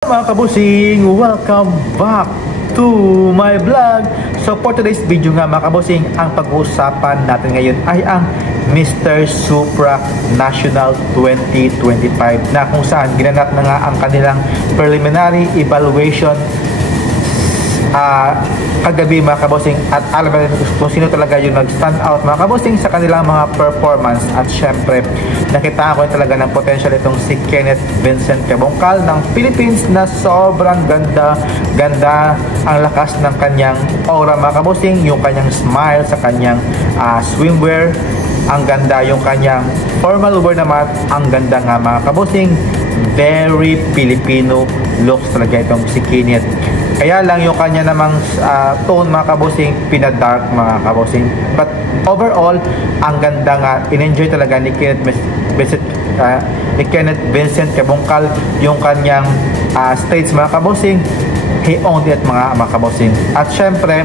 Mga kabusing, welcome back to my vlog. So for today's video nga mga kabusing, ang pag-uusapan natin ngayon ay ang Mr. Supra National 2025 na kung saan ginanap na nga ang kanilang preliminary evaluation kagabi mga kabosing, at alam natin kung sino talaga yung nag-stand out mga kabosing sa kanilang mga performance. At syempre nakita ko talaga ng potential itong si Kenneth Vincent Cabongcal ng Philippines na sobrang ganda ang lakas ng kanyang aura mga kabosing, yung kanyang smile sa kanyang swimwear, ang ganda yung kanyang formal wear naman, ang ganda nga mga kabosing. Very Filipino looks talaga itong si Kenneth. Kaya lang yung kanya namang tone mga kabosing, pinadark mga kabosing. But overall, ang ganda nga, in-enjoy talaga ni Kenneth Vincent Cabongcal yung kanyang stage mga kabosing. He owned it mga kabosing. At syempre,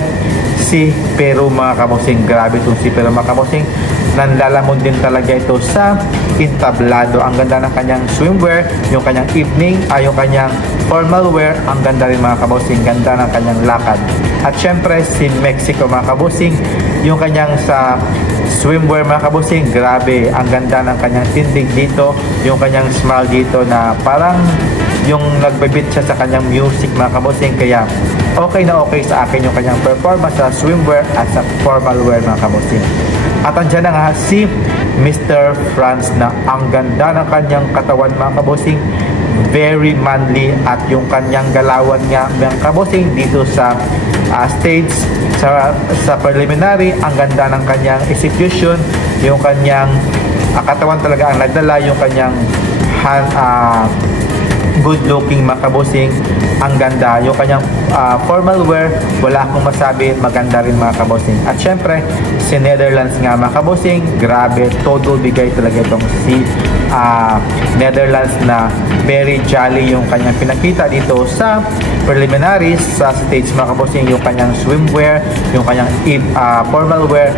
si Peru mga kabosing, grabe itong si Peru mga kabosing. Nanlalamon din talaga ito sa entablado. Ang ganda ng kanyang swimwear, yung kanyang evening, yung kanyang formal wear, ang ganda rin mga kabosing, ganda ng kanyang lakad. At syempre si Mexico mga kabosing, yung kanyang sa swimwear mga kabosing, grabe, ang ganda ng kanyang tindig dito, yung kanyang smile dito na parang yung nagbibit siya sa kanyang music mga kabosing. Kaya okay na okay sa akin yung kanyang performance sa swimwear at sa formal wear mga kabosing. At andyan na nga si Mr. France na ang ganda ng kanyang katawan mga kabosing, very manly, at yung kanyang galawan niya mga kabosing dito sa stage sa preliminary, ang ganda ng kanyang execution, yung kanyang katawan talaga ang nagdala, yung kanyang good looking mga kabosing, ang ganda yung kanyang formal wear, wala akong masabi, maganda rin mga kabosing. At syempre si Netherlands nga mga kabosing, grabe, todo bigay talaga itong si Netherlands na very jolly yung kanyang pinakita dito sa preliminaries sa stage mga kabosing, yung kanyang swimwear, yung kanyang formal wear,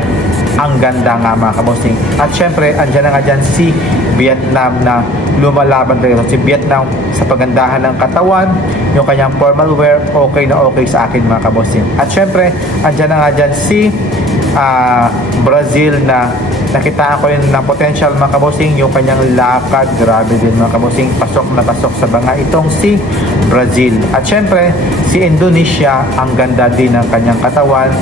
ang ganda nga mga kabosing. At syempre andyan na nga dyan si Vietnam na lumalaban talaga. Si Vietnam sa pagandahan ng katawan, yung kanyang formal wear, okay na okay sa akin mga kabosing. At syempre andyan na nga dyan si Brazil na nakita ko yun ng potential mga kabosing, yung kanyang lakad, grabe din mga kabosing, pasok na pasok sa banga itong si Brazil. At syempre si Indonesia, ang ganda din ng kanyang katawan,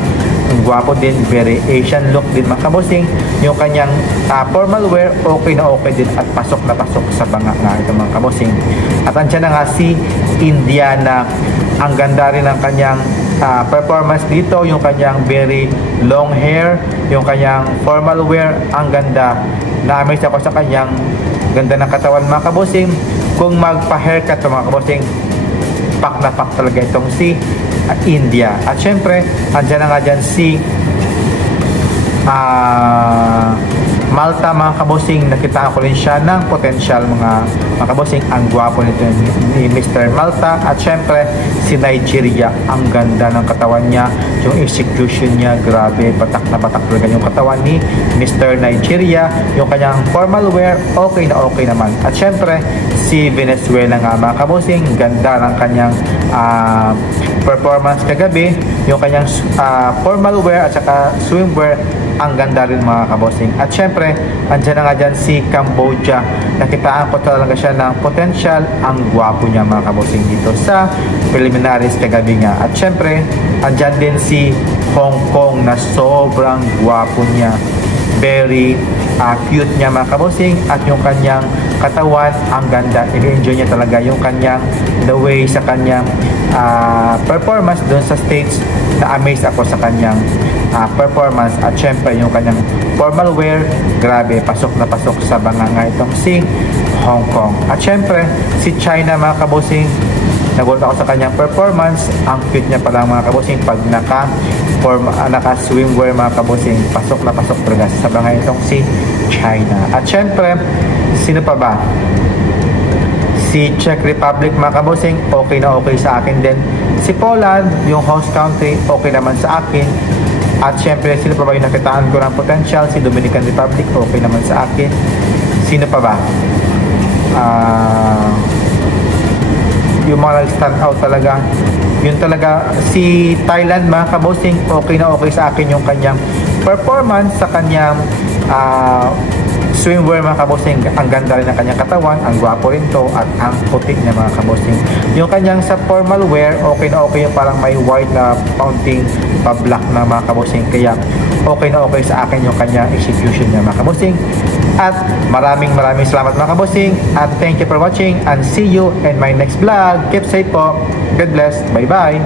ang gwapo din, very Asian look din mga kabosing, yung kanyang formal wear, okay na okay din at pasok na pasok sa banga nga ito mga kabosing. At andyan na nga si India na ang ganda rin ng kanyang performance dito, yung kanyang very long hair, yung kanyang formal wear, ang ganda. Na-amaze ako sa kanyang ganda ng katawan mga kabosing. Kung magpa-haircut ito mga kabosing, pak na pak talaga itong si India. At syempre andyan na nga dyan si Malta mga kabosing, nakita ko rin siya ng potential mga kabosing, ang gwapo nito ni Mr. Malta. At syempre si Nigeria, ang ganda ng katawan niya, yung execution niya, grabe, patak na patak talaga yung katawan ni Mr. Nigeria, yung kanyang formal wear, okay na okay naman. At syempre si Venezuela nga mga kabosing, ganda ng kanyang performance kagabi, yung kanyang formal wear at saka swimwear, ang ganda rin mga kabosing. At syempre andyan na nga dyan si Cambodia, nakitaan ko talaga siya ng potential, ang gwapo niya mga kabosing dito sa preliminaries kagabi nga. At syempre andyan din si Hong Kong na sobrang gwapo niya, very cute niya mga kabosing, at yung kanyang katawan, ang ganda, i-enjoy niya talaga yung kanyang the way sa kanyang performance doon sa stage. Na-amaze ako sa kanyang performance. At syempre yung kanyang formal wear, grabe, pasok na pasok sa banga nga itong si Hong Kong. At syempre si China mga kabosing, nagulat ako sa kanyang performance, ang cute niya pala mga kabosing pag naka swimwear mga kabosing, pasok na pasok talaga sa banga itong si China. At syempre sino pa ba? Si Czech Republic mga kabosing, okay na okay sa akin din. Si Poland, yung host country, okay naman sa akin. At syempre sino pa ba yung nakitaan ko ng potential? Si Dominican Republic, okay naman sa akin. Sino pa ba? yung mga nag-stand out talaga. Yun talaga, si Thailand mga kabossing, okay na okay sa akin yung kanyang performance sa kanyang swimwear mga kabossing. Ang ganda rin ng kanyang katawan, ang gwapo rin to, at ang puti niya mga kabossing. Yung kanyang sa formal wear, okay na okay yung parang may white na founting pa-black na mga kabossing. Kaya okay na okay sa akin yung kanyang execution niya mga kabossing. At maraming salamat mga kabossing, at thank you for watching, and see you in my next vlog. Keep safe po. God bless. Bye bye.